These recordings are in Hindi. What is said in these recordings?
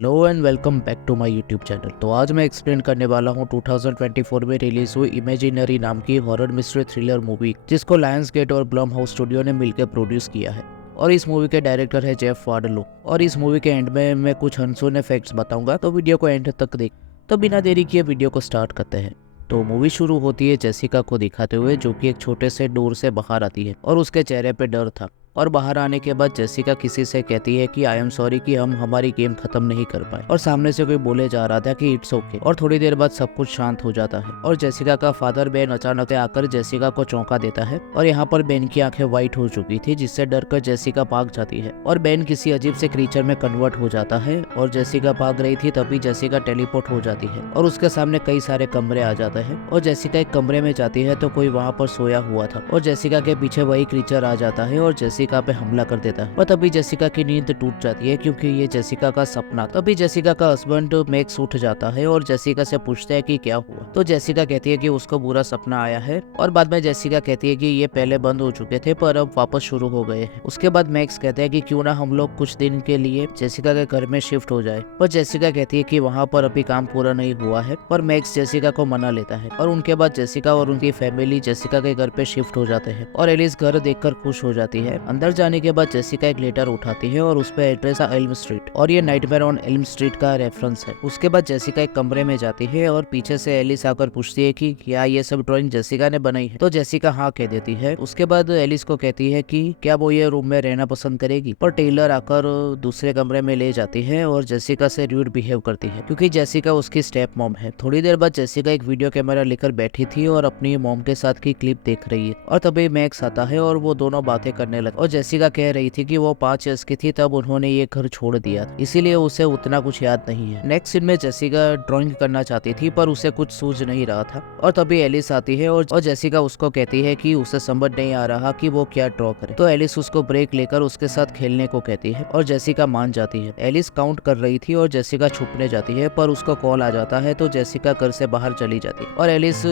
Hello and welcome back to my YouTube channel. तो आज मैं एक्सप्लेन करने वाला हूँ 2024 में रिलीज हुई इमेजिनरी नाम की हॉरर मिस्ट्री थ्रिलर मूवी, जिसको लायंस गेट और ब्लम हाउस स्टूडियो ने मिलकर प्रोड्यूस किया है। और इस मूवी के डायरेक्टर है जेफ वार्डलो। और इस मूवी के एंड में मैं कुछ अनसुने फैक्ट्स बताऊंगा, तो वीडियो को एंड तक देख। तो बिना देरी किए वीडियो को स्टार्ट करते हैं। तो मूवी शुरू होती है जेसिका को दिखाते हुए, जो कि एक छोटे से डोर से बाहर आती है और उसके चेहरे पे डर था। और बाहर आने के बाद जेसिका किसी से कहती है कि आई एम सॉरी कि हम हमारी गेम खत्म नहीं कर पाए। और सामने से कोई बोले जा रहा था कि इट्स ओके। और थोड़ी देर बाद सब कुछ शांत हो जाता है और जेसिका का फादर बेन अचानक से आकर जेसिका को चौंका देता है। और यहाँ पर बेन की आंखें व्हाइट हो चुकी थी, जिससे डरकर जेसिका भाग जाती है और बेन किसी अजीब से क्रीचर में कन्वर्ट हो जाता है। और जेसिका भाग रही थी तभी जेसिका टेलीपोर्ट हो जाती है और उसके सामने कई सारे कमरे आ जाते हैं। और जेसिका एक कमरे में जाती है तो कोई वहाँ पर सोया हुआ था और जेसिका के पीछे वही क्रीचर आ जाता है और जेसिका पे हमला कर देता है। और तभी जेसिका की नींद टूट जाती है, क्योंकि ये जेसिका का सपना। तभी जेसिका का हस्बैंड मैक्स उठ जाता है और जेसिका से पूछता है कि क्या हुआ। तो जेसिका कहती है कि उसको बुरा सपना आया है। और बाद में जेसिका कहती है कि ये पहले बंद हो चुके थे पर अब वापस शुरू हो गए हैं। उसके बाद मैक्स कहते हैं कि क्यों ना हम लोग कुछ दिन के लिए जेसिका के घर में शिफ्ट हो जाए। पर जेसिका कहती है कि वहाँ पर अभी काम पूरा नहीं हुआ है। पर मैक्स जेसिका को मना लेता है और उनके बाद जेसिका और उनकी फैमिली जेसिका के घर पे शिफ्ट हो जाते हैं। और एलिस घर देखकर खुश हो जाती है। अंदर जाने के बाद जेसिका एक लेटर उठाती है और उस पे एड्रेस है एल्म स्ट्रीट, और ये नाइटमेयर ऑन एल्म स्ट्रीट का रेफरेंस है। उसके बाद जेसिका एक कमरे में जाती है और पीछे से एलिस आकर पूछती है कि क्या ये सब ड्राइंग जेसिका ने बनाई है। तो जेसिका हाँ कह देती है। उसके बाद एलिस को कहती है कि क्या वो ये रूम में रहना पसंद करेगी। पर टेलर आकर दूसरे कमरे में ले जाती है और जेसिका से रूड बिहेव करती है, क्योंकि जेसिका उसकी स्टेप मॉम है। थोड़ी देर बाद जेसिका एक वीडियो कैमरा लेकर बैठी थी और अपनी मॉम के साथ की क्लिप देख रही है। और तभी मैक्स आता है और वो दोनों बातें करने लगे। और जेसिका कह रही थी कि वो 5 ईयर्स की थी तब उन्होंने ये घर छोड़ दिया, इसीलिए उसे उतना कुछ याद नहीं है। नेक्स्ट सीन में जेसिका ड्राइंग करना चाहती थी पर उसे कुछ सूझ नहीं रहा था। और तभी एलिस आती है और जेसिका उसको कहती है कि उसे समझ नहीं आ रहा कि वो क्या ड्रॉ करे। तो एलिस उसको ब्रेक लेकर उसके साथ खेलने को कहती है और जेसिका मान जाती है। एलिस काउंट कर रही थी और जेसिका छुपने जाती है, पर उसको कॉल आ जाता है तो जेसिका घर से बाहर चली जाती है। और एलिस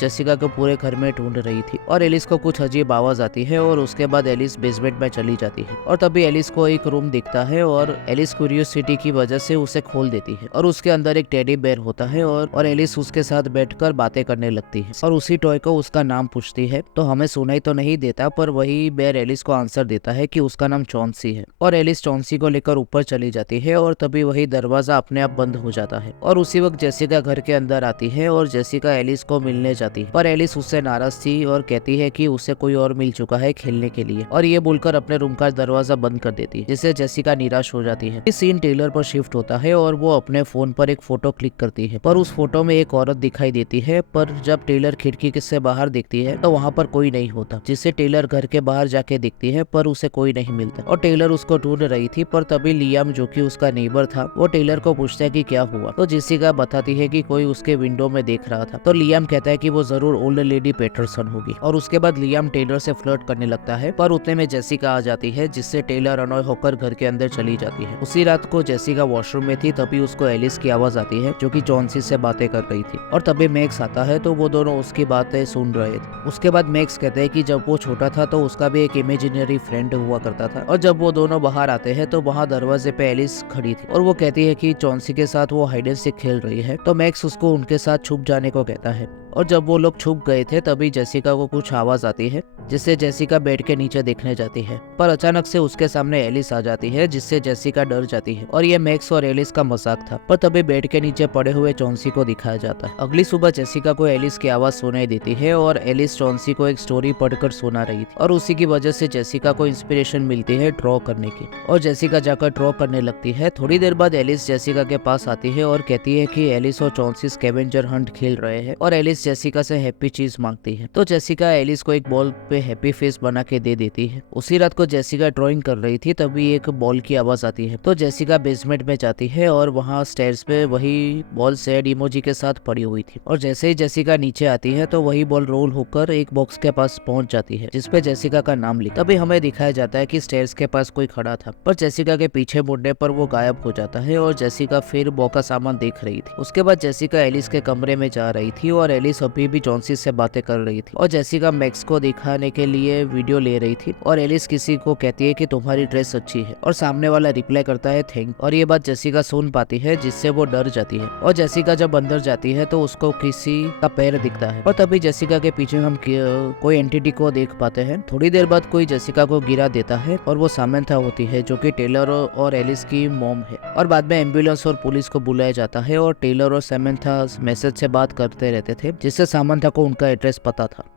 जेसिका को पूरे घर में ढूंढ रही थी और एलिस को कुछ अजीब आवाज आती है और उसके बाद एलिस बेसमेंट में चली जाती है। और तभी एलिस को एक रूम दिखता है और एलिस क्यूरियोसिटी की वजह से उसे खोल देती है और उसके अंदर एक टेडी बेयर होता है और एलिस उसके साथ बैठकर बातें करने लगती है और उसी टॉय को उसका नाम पूछती है। तो हमें सुनाई तो नहीं देता, पर वही बेयर एलिस को आंसर देता है कि उसका नाम चॉन्सी है। और एलिस चॉन्सी को लेकर ऊपर चली जाती है और तभी वही दरवाजा अपने आप बंद हो जाता है। और उसी वक्त जेसिका घर के अंदर आती है और जेसिका एलिस को मिलने जाती है, पर एलिस उससे नाराज थी और कहती है कि उसे कोई और मिल चुका है खेलने के लिए। और ये बोलकर अपने रूम का दरवाजा बंद कर देती है, जिससे जेसिका निराश हो जाती है। इस सीन टेलर पर शिफ्ट होता है और वो अपने फोन पर एक फोटो क्लिक करती है, पर उस फोटो में एक औरत दिखाई देती है। पर जब टेलर खिड़की से बाहर देखती है तो वहाँ पर कोई नहीं होता, जिससे टेलर घर के बाहर जाके देखती है पर उसे कोई नहीं मिलता। और टेलर उसको ढूंढ रही थी, पर तभी लियाम, जो कि उसका नेबर था, वो टेलर को पूछता है कि क्या हुआ। तो जेसिका बताती है कि कोई उसके विंडो में देख रहा था। तो लियाम कहता है कि वो जरूर ओल्ड लेडी पैटरसन होगी। और उसके बाद लियाम टेलर से फ्लर्ट करने लगता है, पर उतने में जेसिका आ जाती है, जिससे टेलर अनॉय होकर घर के अंदर चली जाती है। उसी रात को जेसिका वॉशरूम में थी, तभी उसको एलिस की आवाज आती है, जो कि चॉन्सी से बातें कर रही थी। और तभी मैक्स आता है तो वो दोनों उसकी बातें सुन रहे थे। उसके बाद मैक्स कहते हैं कि जब वो छोटा था तो उसका भी एक इमेजिनरी फ्रेंड हुआ करता था। और जब वो दोनों बाहर आते हैं तो वहाँ दरवाजे पे एलिस खड़ी थी और वो कहती है कि चॉन्सी के साथ वो हाइड एंड सीक खेल रही है। तो मैक्स उसको उनके साथ छुप जाने को कहता है। और जब वो लोग छुप गए थे तभी जेसिका को कुछ आवाज आती है, जिससे जेसिका बेड के नीचे देखने जाती है। पर अचानक से उसके सामने एलिस आ जाती है, जिससे जेसिका डर जाती है। और ये मैक्स और एलिस का मजाक था। पर तभी बेड के नीचे पड़े हुए चॉन्सी को दिखाया जाता है। अगली सुबह जेसिका को एलिस की आवाज सुनाई देती है और एलिस चॉन्सी को एक स्टोरी पढ़कर सुना रही थी। और उसी की वजह से जेसिका को इंस्पिरेशन मिलती है ड्रॉ करने की, और जेसिका जाकर ड्रॉ करने लगती है। थोड़ी देर बाद एलिस जेसिका के पास आती है और कहती है कि एलिस और चॉन्सी स्कैवेंजर हंट खेल रहे हैं और एलिस जेसिका से हैप्पी चीज मांगती है। तो जेसिका एलिस को एक बॉल पे हैप्पी फेस बना के दे देती है। उसी रात को जेसिका ड्राइंग कर रही थी, तभी एक बॉल की आवाज आती है। तो जेसिका बेसमेंट में जाती है और वहाँ स्टेयर्स पे वही बॉल सैड इमोजी के साथ पड़ी हुई थी। और जैसे ही जेसिका नीचे आती है तो वही बॉल रोल होकर एक बॉक्स के पास पहुंच जाती है, जिसपे जेसिका का नाम लिखा। तभी हमें दिखाया जाता है कि स्टेयर्स के पास कोई खड़ा था, पर जेसिका के पीछे मुड़ने पर वो गायब हो जाता है और जेसिका फिर बॉ का सामान देख रही थी। उसके बाद जेसिका एलिस के कमरे में जा रही थी और एलिस एलिस अभी भी जॉन्सी से बातें कर रही थी और जेसिका मैक्स को दिखाने के लिए वीडियो ले रही थी और एलिस किसी को कहती है कि तुम्हारी ड्रेस अच्छी है और सामने वाला रिप्लाई करता है थैंक। और ये बात जेसिका सुन पाती है जिससे वो डर जाती है और जेसिका जब अंदर जाती है तो उसको किसी का पैर दिखता है और तभी जेसिका के पीछे हम कोई एंटिटी को देख पाते हैं। थोड़ी देर बाद कोई जेसिका को गिरा देता है और वो सामंथा होती है जो कि टेलर और एलिस की मॉम है। और बाद में एम्बुलेंस और पुलिस को बुलाया जाता है और टेलर और सामंथा मैसेज से बात करते रहते थे जिससे सामंथा को उनका एड्रेस पता था।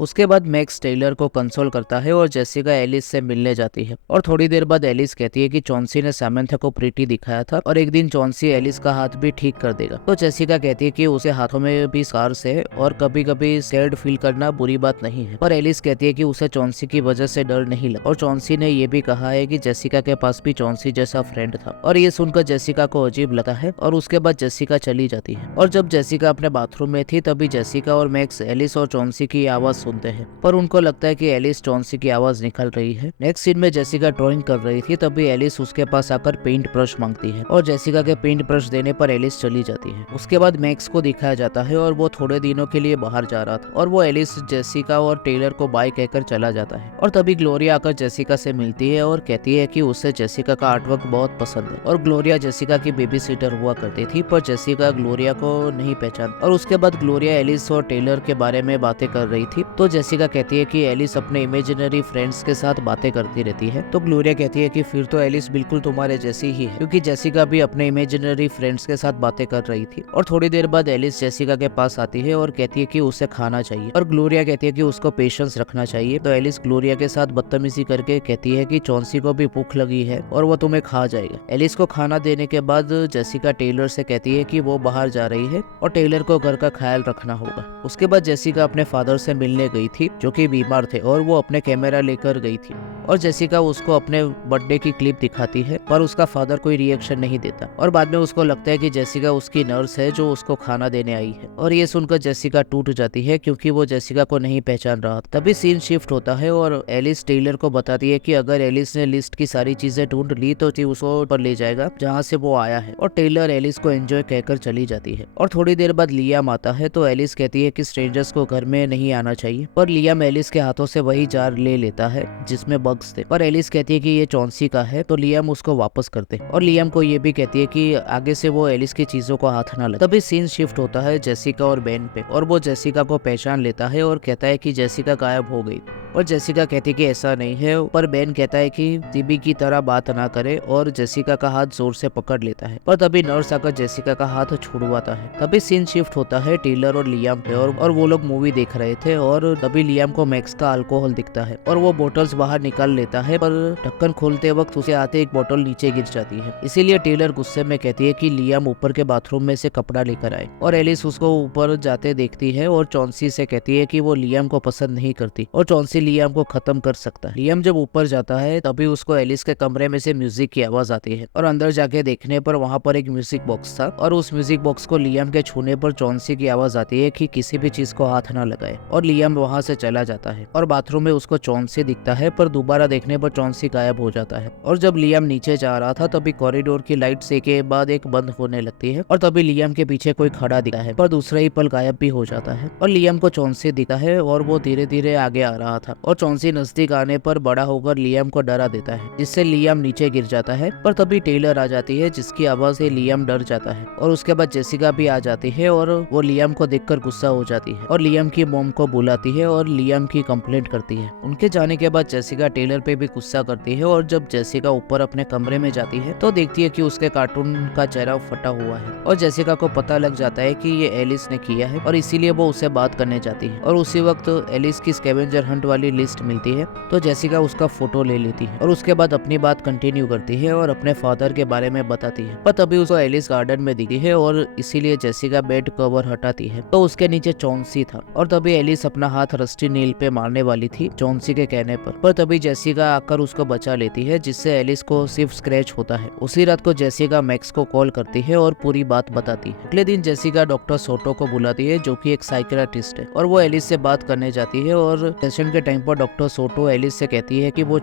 उसके बाद मैक्स टेलर को कंसोल करता है और जेसिका एलिस से मिलने जाती है और थोड़ी देर बाद एलिस कहती है कि चॉन्सी ने सामंथा को प्रीटी दिखाया था और एक दिन चॉन्सी एलिस का हाथ भी ठीक कर देगा। तो जेसिका कहती है कि उसे हाथों में भी स्कार्स है और कभी कभी सैड फील करना बुरी बात नहीं है। पर एलिस कहती है कि उसे चॉन्सी की वजह से डर नहीं लगा और चॉन्सी ने ये भी कहा है कि जेसिका के पास भी चॉन्सी जैसा फ्रेंड था। और ये सुनकर जेसिका को अजीब लगा है और उसके बाद जेसिका चली जाती है। और जब जेसिका अपने बाथरूम में थी तभी जेसिका और मैक्स एलिस और चॉन्सी की आवाज सुनते हैं पर उनको लगता है कि एलिस चॉन्सी की आवाज निकल रही है। नेक्स्ट सीन में जेसिका ड्राइंग कर रही थी तभी एलिस उसके पास आकर पेंट ब्रश मांगती है और जेसिका के पेंट ब्रश देने पर एलिस चली जाती है। उसके बाद मैक्स को दिखाया जाता है और वो थोड़े दिनों के लिए बाहर जा रहा था और वो एलिस जेसिका और टेलर को बाय कहकर चला जाता है। और तभी ग्लोरिया आकर जेसिका से मिलती है और कहती है कि उसे जेसिका का आर्टवर्क बहुत पसंद है। और ग्लोरिया जेसिका की बेबी सीटर हुआ करती थी पर जेसिका ग्लोरिया को नहीं पहचान। और उसके बाद ग्लोरिया एलिस और टेलर के बारे में बातें कर रही थी तो जेसिका कहती है कि एलिस अपने इमेजिनरी फ्रेंड्स के साथ बातें करती रहती है। तो ग्लोरिया कहती है कि फिर तो एलिस बिल्कुल तुम्हारे जैसी ही है क्योंकि जेसिका भी अपने इमेजिनरी फ्रेंड्स के साथ बातें कर रही थी। और थोड़ी देर बाद एलिस जेसिका के पास आती है और कहती है कि उसे खाना चाहिए और ग्लोरिया कहती है कि उसको पेशेंस रखना चाहिए। तो एलिस ग्लोरिया के साथ बदतमीजी करके कहती है कि चॉन्सी को भी भूख लगी है और वो तुम्हें खा जाएगा। एलिस को खाना देने के बाद जेसिका टेलर से कहती है कि वो बाहर जा रही है और टेलर को घर का ख्याल रखना होगा। उसके बाद जेसिका अपने फादर से मिलने गई थी जो कि बीमार थे और वो अपने कैमरा लेकर गई थी और जेसिका उसको अपने बर्थडे की क्लिप दिखाती है पर उसका फादर कोई रिएक्शन नहीं देता। और बाद में उसको लगता है कि जेसिका उसकी नर्स है जो उसको खाना देने आई है और ये सुनकर जेसिका टूट जाती है क्योंकि वो जेसिका को नहीं पहचान रहा। तभी सीन शिफ्ट होता है और एलिस टेलर को बताती है कि अगर एलिस ने लिस्ट की सारी चीजें ढूंढ ली तो उसको पर ले जाएगा जहाँ से वो आया है। और टेलर एलिस को एंजॉय कहकर चली जाती है। और थोड़ी देर बाद लियाम आता है तो एलिस कहती है कि स्ट्रेंजर्स को घर में नहीं आना चाहिए पर लियाम एलिस के हाथों से वही जार ले लेता है जिसमें बग्स थे। पर एलिस कहती है कि ये चॉन्सी का है तो लियाम उसको वापस करते और लियाम को ये भी कहती है कि आगे से वो एलिस की चीजों को हाथ ना लगे। तभी सीन शिफ्ट होता है जेसिका और बेन पे और वो जेसिका को पहचान लेता है और कहता है कि जेसिका गायब हो गई और जेसिका कहती है कि ऐसा नहीं है। पर बेन कहता है कि टीबी की तरह बात ना करे और जेसिका का हाथ जोर से पकड़ लेता है पर तभी नर्स आकर जेसिका का हाथ छुड़वाता है। तभी सीन शिफ्ट होता है टेलर और लियाम पे और वो लोग मूवी देख रहे थे और तभी लियाम को मैक्स का अल्कोहल दिखता है और वो बोतल्स बाहर निकाल लेता है पर ढक्कन खोलते वक्त उसे आते एक बोतल नीचे गिर जाती है। इसीलिए टेलर गुस्से में कहती है कि लियाम ऊपर के बाथरूम में से कपड़ा लेकर आए और एलिस उसको ऊपर जाते देखती है और चॉन्सी से कहती है कि वो लियाम को पसंद नहीं करती और चॉन्सी लियाम को खत्म कर सकता है। लियाम जब ऊपर जाता है तभी उसको एलिस के कमरे में से म्यूजिक की आवाज आती है और अंदर जाके देखने पर वहाँ पर एक म्यूजिक बॉक्स था और उस म्यूजिक बॉक्स को लियाम के छूने पर चॉन्सी की आवाज आती है कि किसी भी चीज को हाथ ना लगाए और लियाम वहाँ से चला जाता है और बाथरूम में उसको चॉन्सी दिखता है पर दोबारा देखने पर चॉन्सी गायब हो जाता है। और जब लियाम नीचे जा रहा था तभी कॉरिडोर की लाइट एक के बाद एक बंद होने लगती है और तभी लियाम के पीछे कोई खड़ा दिखता है पर दूसरा ही पल गायब भी हो जाता है और लियाम को चॉन्सी दिखता है और वो धीरे धीरे आगे आ रहा था और चॉन्सी नजदीक आने पर बड़ा होकर लियाम को डरा देता है जिससे लियाम नीचे गिर जाता है। पर तभी टेलर आ जाती है जिसकी आवाज से लियाम डर जाता है और उसके बाद जेसिका भी आ जाती है और वो लियाम को देखकर गुस्सा हो जाती है और लियाम की मॉम को बुलाती है और लियाम की कंप्लेंट करती है। उनके जाने के बाद जेसिका टेलर पे भी गुस्सा करती है और जब जेसिका ऊपर अपने कमरे में जाती है तो देखती है कि उसके कार्टून का चेहरा फटा हुआ है और जेसिका को पता लग जाता है कि ये एलिस ने किया है और इसीलिए वो उससे बात करने जाती है। और उसी वक्त एलिस की स्कैवेंजर हंट वाली लिस्ट मिलती है तो जेसिका उसका फोटो ले लेती है और उसके बाद अपनी बात कंटिन्यू करती है और अपने फादर के बारे में बताती है। पर तभी उसको एलिस गार्डन में दिखती है और इसीलिए जेसिका बेड कवर हटाती है तो उसके नीचे चॉन्सी था और तभी एलिस अपना हाथ रस्टी नील पे मारने वाली थी चॉन्सी के कहने पर तभी जेसिका आकर उसको बचा लेती है, जिससे एलिस को सिर्फ स्क्रैच होता है। उसी रात को जेसिका मैक्स को कॉल करती है और पूरी बात बताती है। अगले दिन जेसिका डॉक्टर सोटो को बुलाती है, जो कि एक साइकियाट्रिस्ट है, और वो एलिस से बात करने जाती है। और सेशन के टाइम पर डॉक्टर सोटो एलिस से कहती है कि वो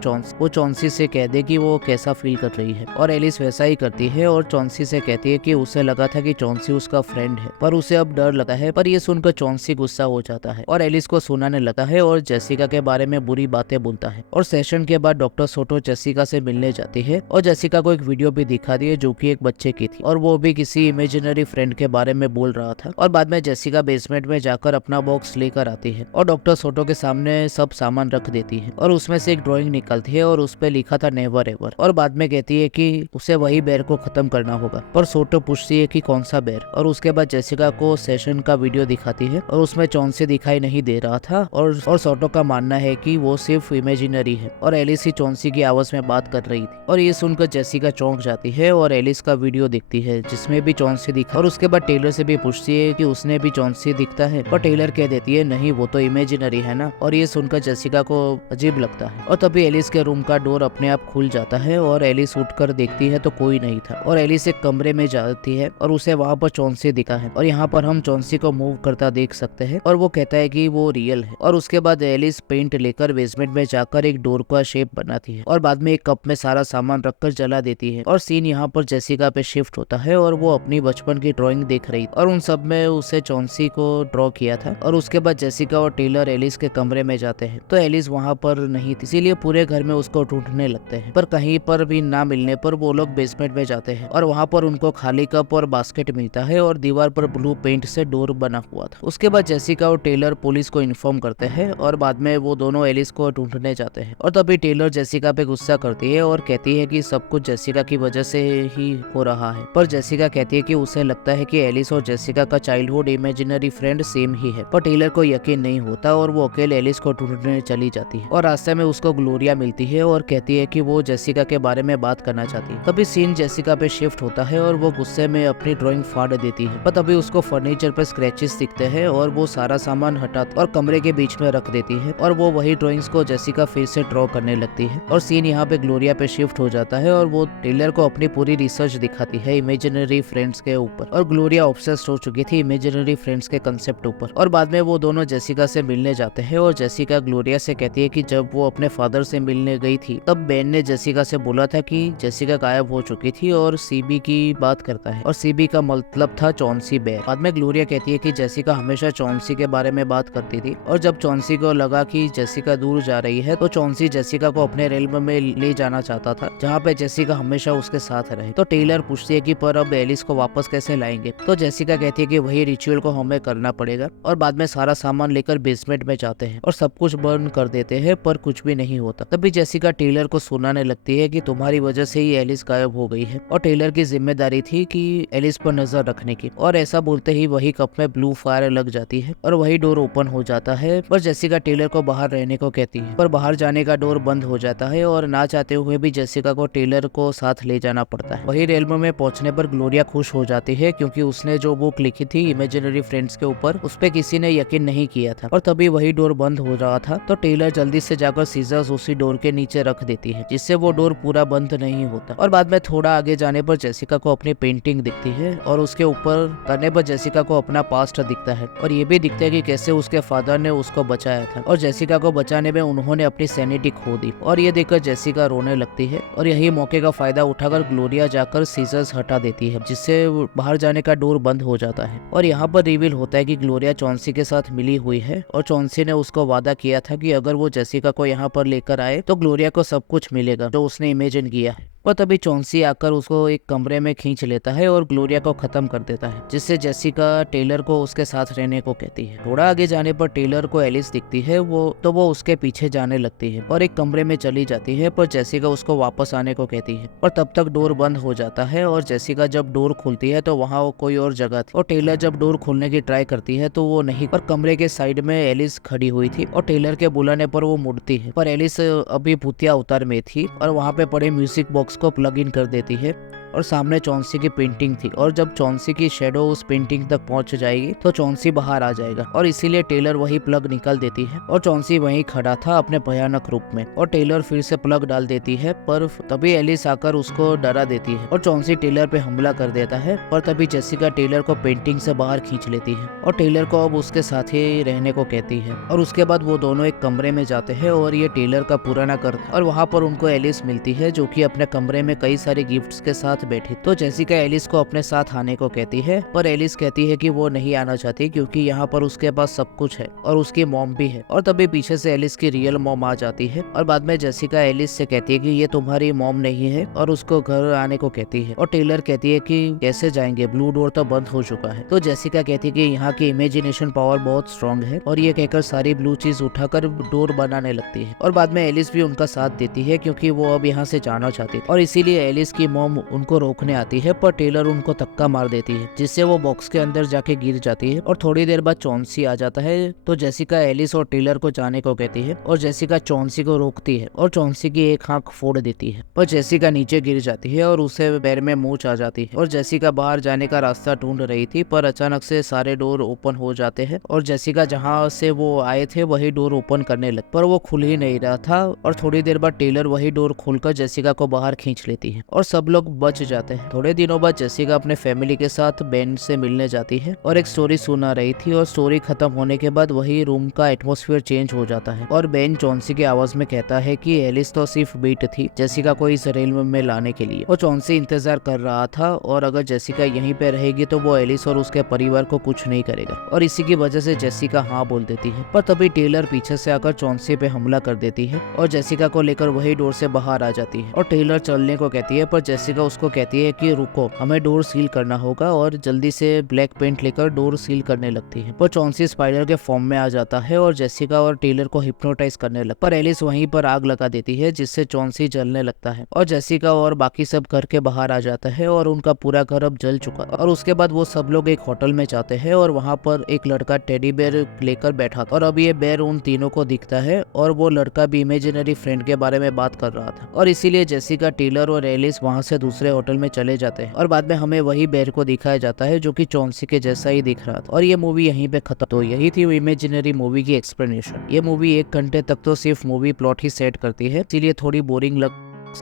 चॉन्सी से कह दे कि वो कैसा फील कर रही है, और एलिस वैसा ही करती है और चॉन्सी से कहती है कि उसे लगा था कि चॉन्सी उसका फ्रेंड है, पर उसे अब डर लगा है। पर ये सुनकर चॉन्सी गुस्सा हो जाता है और एलिस को सुनाने लगा है और जेसिका के बारे में बुरी बातें बोलता है। और सेशन के बाद डॉक्टर सोटो जेसिका से मिलने जाती है और जेसिका को एक वीडियो भी दिखाती है, जो कि एक बच्चे की थी, और वो भी किसी इमेजिनरी फ्रेंड के बारे में बोल रहा था। और बाद में जेसिका बेसमेंट में जाकर अपना बॉक्स लेकर आती है और डॉक्टर सोटो के सामने सब सामान रख देती है, और उसमें से एक ड्राइंग निकलती है और उस पे लिखा था नेवर एवर। और बाद में कहती है कि उसे वही बेर को खत्म करना होगा, पर सोटो पूछती है कि कौन सा बेर। और उसके बाद जेसिका को सेशन का वीडियो दिखाती है और उसमें चॉन्सी दिखाई नहीं दे रहा था, और सोटो का मानना है कि वो सिर्फ इमेजिनरी है और एलिस ही चॉन्सी की आवाज में बात कर रही थी। और ये सुनकर जेसिका चौंक जाती है और एलिस का वीडियो देखती है, जिसमें भी चॉन्सी दिखा। और उसके बाद टेलर से भी पूछती है कि उसने भी चॉन्सी दिखता है, पर टेलर कह देती है नहीं, वो तो इमेजिनरी है ना। और ये सुनकर जेसिका को अजीब लगता है। और तभी एलिस के रूम का डोर अपने आप खुल जाता है और एलिस उठकर देखती है तो कोई नहीं था। और एलिस एक कमरे में जाती है और उसे वहाँ पर चॉन्सी दिखा है, और यहाँ पर हम चॉन्सी को मूव करता देख सकते हैं, और वो कहता है कि वो रियल है। और उसके बाद एलिस पेंट लेकर बेसमेंट में जाकर एक डोर का शेप बनाती है और बाद में एक कप में सारा सामान रखकर जला देती है। और सीन यहाँ पर जेसिका पे शिफ्ट होता है और वो अपनी बचपन की ड्राइंग देख रही थी, और उन सब में उसे चॉन्सी को ड्रॉ किया था। और उसके बाद जेसिका और टेलर एलिस के कमरे में जाते हैं, तो एलिस वहाँ पर नहीं थी, इसीलिए पूरे घर में उसको ढूंढने लगते हैं। पर कहीं पर भी ना मिलने पर वो लोग बेसमेंट में जाते हैं और वहाँ पर उनको खाली कप और बास्केट मिलता है और दीवार पर ब्लू पेंट से डोर बना हुआ था। उसके बाद जेसिका और टेलर पुलिस को इन्फॉर्म करते हैं और बाद में वो दोनों एलिस को ढूंढने जाते हैं। और तभी टेलर जेसिका पे गुस्सा करती है और कहती है कि सब कुछ जेसिका की वजह से ही हो रहा है। पर जेसिका कहती है कि उसे लगता है कि एलिस और जेसिका का चाइल्डहुड इमेजिनरी फ्रेंड सेम ही है। पर टेलर को यकीन नहीं होता और वो अकेले एलिस को ढूंढने चली जाती है। और रास्ते में उसको ग्लोरिया मिलती है और कहती है कि वो जेसिका के बारे में बात करना चाहती है। तभी सीन जेसिका पे शिफ्ट होता है और वो गुस्से में अपनी ड्राइंग फाड़ देती है। पर तभी उसको फर्नीचर पे स्क्रैचेस दिखते हैं और वो सारा सामान हटा और कमरे के बीच में रख देती है, और वो वही ड्राइंग्स को जेसिका फिर से ड्रॉ करने लगती है। और सीन यहाँ पे ग्लोरिया पे शिफ्ट हो जाता है और वो टेलर को अपनी पूरी रिसर्च दिखाती है इमेजिनरी फ्रेंड्स के ऊपर, और ग्लोरिया ऑब्सेस्ड हो चुकी थी इमेजिनरी फ्रेंड्स के कंसेप्ट ऊपर। और बाद में वो दोनों जेसिका से मिलने जाते हैं और जेसिका ग्लोरिया से कहती है कि जब वो अपने फादर से मिलने गई थी तब बेन ने जेसिका से बोला था कि जेसिका गायब हो चुकी थी और सीबी की बात करता है, और सीबी का मतलब था चॉन्सी बेर। बाद में ग्लोरिया कहती है कि जेसिका हमेशा चॉन्सी के बारे में बात करती थी, और जब चॉन्सी को लगा कि जेसिका दूर जा रही है तो चॉन्सी जेसिका को अपने रेल्म में ले जाना चाहता था, जहाँ पे जेसिका हमेशा उसके साथ रहे। तो टेलर पूछती है कि पर अब एलिस को वापस कैसे लाएंगे। तो जेसिका कहती है कि वही रिचुअल को हमें करना पड़ेगा। और बाद में सारा सामान लेकर बेसमेंट में जाते हैं और सब कुछ बर्न कर देते हैं, पर कुछ भी नहीं होता। तभी जेसिका टेलर को सुनाने लगती है कि तुम्हारी वजह से ही एलिस गायब हो गई है, और टेलर की जिम्मेदारी थी कि एलिस पर नजर रखने की। और ऐसा बोलते ही वही कप में ब्लू फायर लग जाती है और वही डोर ओपन हो जाता है। पर जेसिका टेलर को बाहर रहने को कहती है, पर बाहर जाने का डोर बंद हो जाता है और ना चाहते हुए भी जेसिका को टेलर को साथ ले जाना पड़ता है। वही रेलम में पहुंचने पर ग्लोरिया खुश हो जाती है, क्योंकि उसने जो बुक लिखी थी इमेजिनरी फ्रेंड्स के ऊपर, उस पे किसी ने यकीन नहीं किया था। और तभी वही डोर बंद हो रहा था, तो टेलर जल्दी से जाकर सीजर्स उसी डोर के नीचे रख देती है, जिससे वो डोर पूरा बंद नहीं होता। और बाद में थोड़ा आगे जाने पर जेसिका को अपनी पेंटिंग दिखती है, और उसके ऊपर करने पर जेसिका को अपना पास्ट दिखता है, और ये भी दिखता है कि कैसे उसके फादर ने उसको बचाया था, और जेसिका को बचाने में उन्होंने अपनी सैनिटी खो दी। और ये देखकर जेसिका रोने लगती है, और यही मौके का फायदा उठाकर ग्लोरिया जाकर सीजर्स हटा देती है, जिससे बाहर जाने का डोर बंद हो जाता है। और यहाँ पर रिवील होता है कि ग्लोरिया चॉन्सी के साथ मिली हुई है, और चॉन्सी ने उसको वादा किया था कि अगर वो जेसिका को यहाँ पर लेकर आए तो ग्लोरिया को सब कुछ मिलेगा जो उसने इमेजिन किया है। और तभी चॉन्सी आकर उसको एक कमरे में खींच लेता है और ग्लोरिया को खत्म कर देता है, जिससे जेसिका टेलर को उसके साथ रहने को कहती है। थोड़ा आगे जाने पर टेलर को एलिस दिखती है, वो उसके पीछे जाने लगती है और एक कमरे में चली जाती है, पर जेसिका उसको वापस आने को कहती है। पर तब तक डोर बंद हो जाता है और जेसिका जब डोर खुलती है तो वहाँ वो कोई और जगह थी, और टेलर जब डोर खोलने की ट्राई करती है तो वो नहीं, पर कमरे के साइड में एलिस खड़ी हुई थी, और टेलर के बुलाने पर वो मुड़ती है, पर एलिस अभी भूतिया अवतार में थी और वहाँ पे पड़े म्यूजिक बॉक्स को प्लग इन कर देती है। और सामने चौंसी की पेंटिंग थी, और जब चौंसी की शेडो उस पेंटिंग तक पहुंच जाएगी तो चौंसी बाहर आ जाएगा, और इसीलिए टेलर वही प्लग निकाल देती है और चौंसी वहीं खड़ा था अपने भयानक रूप में, और टेलर फिर से प्लग डाल देती है। पर तभी एलिस आकर उसको डरा देती है और चौंसी टेलर पे हमला कर देता है। पर तभी जेसिका टेलर को पेंटिंग से बाहर खींच लेती है और टेलर को अब उसके साथ ही रहने को कहती है, और उसके बाद वो दोनों एक कमरे में जाते हैं और ये टेलर का पुराना घर था, और वहाँ पर उनको एलिस मिलती है जो कि अपने कमरे में कई सारे गिफ्ट्स के साथ बैठी। तो जेसिका एलिस को अपने साथ आने को कहती है, पर एलिस कहती है कि वो नहीं आना चाहती क्योंकि यहाँ पर उसके पास सब कुछ है और उसकी मॉम भी है। और तभी पीछे से एलिस की रियल मॉम आ जाती है और बाद में जेसिका एलिस से कहती है कि ये तुम्हारी मॉम नहीं है और उसको घर आने को कहती है। और टेलर कहती है कि कैसे जाएंगे, ब्लू डोर तो बंद हो चुका है। तो जेसिका कहती है कि यहाँ की इमेजिनेशन पावर बहुत स्ट्रांग है, और ये कहकर सारी ब्लू चीज उठाकर डोर बनाने लगती है। और बाद में एलिस भी उनका साथ देती है क्योंकि वो अब यहाँ से जाना चाहती है, और इसीलिए एलिस की मॉम उनको रोकने आती है, पर टेलर उनको धक्का मार देती है जिससे वो बॉक्स के अंदर जाके गिर जाती है। और थोड़ी देर बाद चौंसी आ जाता है। तो जेसिका एलिस और टेलर को जाने को कहती है और जेसिका चौंसी को रोकती है और चौंसी की एक आंख फोड़ देती है, पर जेसिका नीचे गिर जाती है और उसे पैर में मूंछ आ जाती है। और जेसिका बाहर जाने का रास्ता ढूंढ रही थी, पर अचानक से सारे डोर ओपन हो जाते हैं और जेसिका जहाँ से वो आए थे वही डोर ओपन करने लग, पर वो खुल ही नहीं रहा था। और थोड़ी देर बाद टेलर वही डोर खोलकर जेसिका को बाहर खींच लेती है और सब लोग बच जाते हैं। थोड़े दिनों बाद जेसिका अपने फैमिली के साथ बेन से मिलने जाती है और एक स्टोरी सुना रही थी, और स्टोरी खत्म होने के बाद वही रूम का एटमॉस्फेयर चेंज हो जाता है और बेन चौंसी की आवाज में कहता है कि एलिस तो सिर्फ बीट थी जेसिका को इस रेलवे में लाने के लिए। और चौंसी इंतजार कर रहा था, और अगर जेसिका यहीं पे रहेगी तो वो एलिस और उसके परिवार को कुछ नहीं करेगा, और इसी की वजह से जेसिका हाँ बोल देती है। पर तभी टेलर पीछे से आकर चौंसी पे हमला कर देती है और जेसिका को लेकर वही डोर से बाहर आ जाती है, और टेलर चलने को कहती है, पर जेसिका उसको कहती है कि रुको, हमें डोर सील करना होगा, और जल्दी से ब्लैक पेंट लेकर डोर सील करने लगती है। पर चौंसी स्पाइडर के फॉर्म में आ जाता है और जेसिका और टेलर को हिप्नोटाइज करने लगता है, पर एलिस वहीं पर आग लगा देती है जिससे चौंसी जलने लगता है, और जेसिका और बाकी सब घर के बाहर आ जाता है और उनका पूरा घर अब जल चुका। और उसके बाद वो सब लोग एक होटल में जाते हैं और वहाँ पर एक लड़का टेडी बेयर लेकर बैठा था, और अब ये बेयर उन तीनों को दिखता है, और वो लड़का भी इमेजिनरी फ्रेंड के बारे में बात कर रहा था, और इसीलिए जेसिका, टेलर और एलिस वहाँ से दूसरे होटल में चले जाते हैं। और बाद में हमें वही बेयर को दिखाया जाता है जो कि चौंसी के जैसा ही दिख रहा था, और ये मूवी यहीं पे खत्म। तो यही थी इमेजिनरी मूवी की एक्सप्लेनेशन। ये मूवी 1 घंटे तक तो सिर्फ मूवी प्लॉट ही सेट करती है, इसीलिए थोड़ी बोरिंग लग।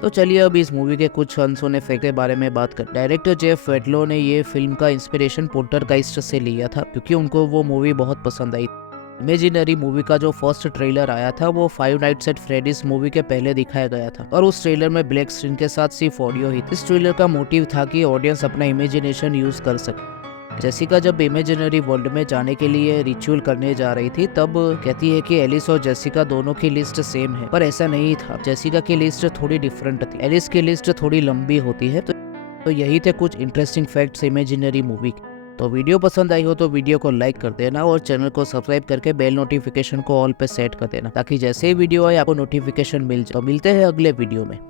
तो चलिए अब इस मूवी के कुछ अनसुने फैक्ट के बारे में बात कर। डायरेक्टर जेफ वेटलो ने ये फिल्म का इंस्पिरेशन पोल्टरगाइस्ट से लिया था क्योंकि उनको वो मूवी बहुत पसंद आई। इमेजिनरी मूवी का जो फर्स्ट ट्रेलर आया था वो five nights at Freddy's movie के पहले दिखाया गया था, और उस ट्रेलर में ब्लैक स्क्रीन के साथ सिर्फ ऑडियो ही थी। इस ट्रेलर का मोटिव था कि ऑडियंस अपना इमेजिनेशन यूज कर सके। जेसिका जब इमेजिनरी वर्ल्ड में जाने के लिए रिचुअल करने जा रही थी तब कहती है कि एलिस और जेसिका दोनों की लिस्ट सेम है, पर ऐसा नहीं था। जेसिका की लिस्ट थोड़ी डिफरेंट थी, एलिस की लिस्ट थोड़ी लंबी होती है। तो यही थे कुछ इंटरेस्टिंग फैक्ट्स इमेजिनरी मूवी के। तो वीडियो पसंद आई हो तो वीडियो को लाइक कर देना और चैनल को सब्सक्राइब करके बेल नोटिफिकेशन को ऑल पे सेट कर देना ताकि जैसे ही वीडियो आए आपको नोटिफिकेशन मिल जाए। तो मिलते हैं अगले वीडियो में।